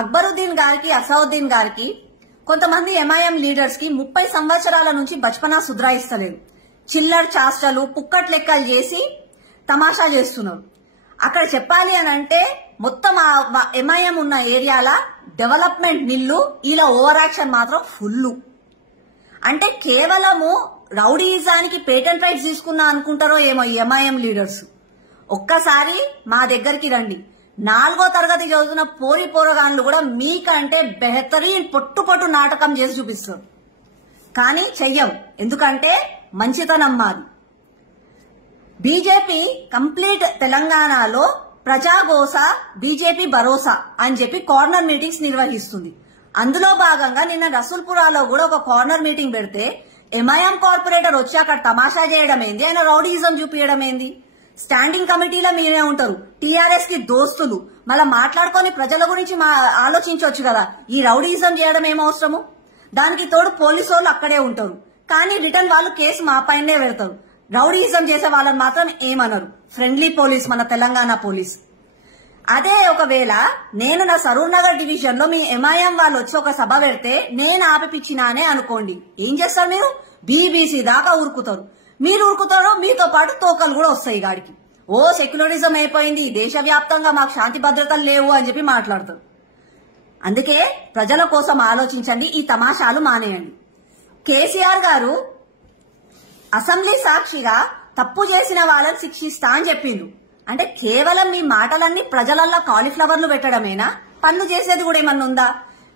అక్బరుద్దీన్ గారికి అసౌద్దీన్ గారికి కొంతమంది ఎంఐఎం లీడర్స్ కి 30 సంవత్సరాల నుంచి బచపనా సుధరాయిస్తలేదు. చిల్లర్ చాష్టలు పుక్కట్ లెక్కలు చేసి తమాషా చేస్తున్నారు. అక్కడ చెప్పాలి అని అంటే మొత్తం ఎంఐఎం ఉన్న ఏరియాల డెవలప్మెంట్ నిల్లు, ఇలా ఓవర్ యాక్షన్ మాత్రం ఫుల్. అంటే కేవలము రౌడీజానికి పేటెంట్ రైట్స్ తీసుకున్నా అనుకుంటారో ఏమో ఈ ఎంఐఎం లీడర్స్. ఒక్కసారి మా దగ్గరికి రండి. 4వ తరగతి చదువుతున్న పోరగాన్లు కూడా మీకంటే బెహతరీన్ పొట్టు నాటకం చేసి చూపిస్తారు. కానీ చెయ్యం, ఎందుకంటే మంచితనం మాది. బీజేపీ కంప్లీట్ తెలంగాణలో ప్రజాగోస బీజేపీ భరోసా అని చెప్పి కార్నర్ మీటింగ్స్ నిర్వహిస్తుంది. అందులో భాగంగా నిన్న రసూల్పురాలో కూడా ఒక కార్నర్ మీటింగ్ పెడితే ఎంఐఎం కార్పొరేటర్ వచ్చి అక్కడ తమాషా చేయడం ఏంది, ఆయన రౌడీయిజం చూపించడం ఏంది? స్టాండింగ్ కమిటీలో మీరే ఉంటారు, టీఆర్ఎస్ కి దోస్తులు, మళ్ళా మాట్లాడుకొని ప్రజల గురించి ఆలోచించవచ్చు కదా. ఈ రౌడీయిజం చేయడం ఏం అవసరము? దానికి తోడు పోలీసు వాళ్ళు అక్కడే ఉంటారు, కానీ రిటర్న్ వాళ్ళు కేసు మా పైనే పెడతారు. రౌడీయిజం చేసే వాళ్ళని మాత్రం ఏమనరు. ఫ్రెండ్లీ పోలీస్ మన తెలంగాణ పోలీస్. అదే ఒకవేళ నేను నా సరూర్ నగర్ డివిజన్ లో మీ ఎంఐఎం వాళ్ళు వచ్చి ఒక సభ పెడితే నేను ఆపిపిచ్చినానే అనుకోండి, ఏం చేస్తారు మీరు? బీబీసీ దాకా ఊరుకుతారు. మీరు ఊరుకుతారో మీతో పాటు తోకలు కూడా వస్తాయి గాడికి. ఓ సెక్యులరిజం అయిపోయింది, దేశవ్యాప్తంగా మాకు శాంతి భద్రతలు లేవు అని చెప్పి మాట్లాడతారు. అందుకే ప్రజల కోసం ఆలోచించండి, ఈ తమాషాలు మానేయండి. కేసీఆర్ గారు అసెంబ్లీ సాక్షిగా తప్పు చేసిన వాళ్ళని శిక్షిస్తా అని చెప్పిండు. అంటే కేవలం మీ మాటలన్నీ ప్రజలల్లో కాలీఫ్లవర్లు పెట్టడమేనా? పనులు చేసేది కూడా ఏమన్నా ఉందా?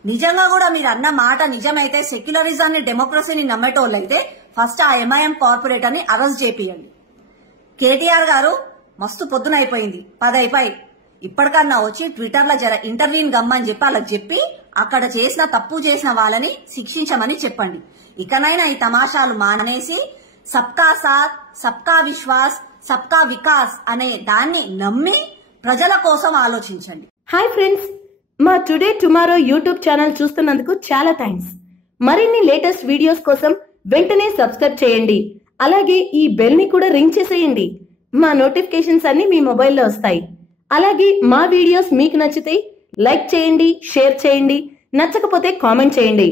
నిజంగా కూడా మీరు అన్న మాట నిజమైతే, సెక్యులరిజాన్ని డెమోక్రసీని నమ్మేటోళ్ళైతే ఫస్ట్ ఆ ఎంఐఎం కార్పొరేటర్ ని అరెస్ట్ చేపియండి. కేటీఆర్ గారు మస్తు పొద్దునైపోయింది, 10 అయిపోయి. ఇప్పటికన్నా వచ్చి ట్విట్టర్ లో జర ఇంటర్వ్యూని గమ్మని చెప్పి అలా చెప్పి అక్కడ చేసిన తప్పు చేసిన వాళ్ళని శిక్షించమని చెప్పండి. ఇకనైనా ఈ తమాషాలు మానేసి సబ్కా సాత్, సబ్కా విశ్వాస్, సబ్కా వికాస్ అనే దాన్ని నమ్మి ప్రజల కోసం ఆలోచించండి. హాయ్ ఫ్రెండ్స్, మా టుడే టుమారో యూట్యూబ్ ఛానల్ చూస్తున్నందుకు చాలా థ్యాంక్స్. మరిన్ని లేటెస్ట్ వీడియోస్ కోసం వెంటనే సబ్స్క్రైబ్ చేయండి. అలాగే ఈ బెల్ ని కూడా రింగ్ చేసేయండి. మా నోటిఫికేషన్స్ అన్ని మీ మొబైల్లో వస్తాయి. అలాగే మా వీడియోస్ మీకు నచ్చితే లైక్ చేయండి, షేర్ చేయండి, నచ్చకపోతే కామెంట్ చేయండి.